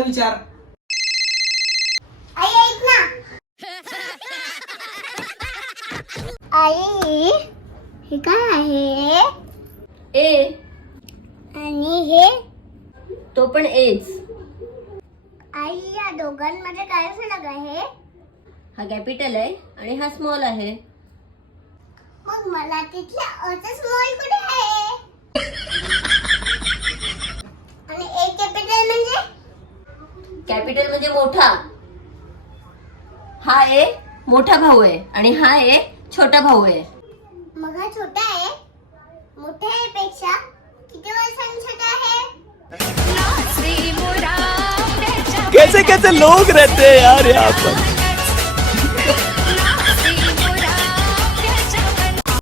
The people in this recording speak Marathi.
आईला विचार. आई ऐक ना. आई हे काय आहे? ए आणि हे? तो पण एच. आई या दोघांमध्ये काय फरक आहे? हा कॅपिटल आहे आणि हा स्मॉल आहे. मग मला तिथला अचा स्मॉल कुठे आहे? आणि ए कॅपिटल म्हणजे? कॅपिटल म्हणजे मोठा. हा ए मोठा भाऊ आहे आणि हा ए छोटा भाऊ आहे. मग हा छोटा आहे. मोठ्या आहे पेक्षा किती वर्षांनी छोटा आहे? कैसे कैसे लोग रहते हैं यार यहाँ पर.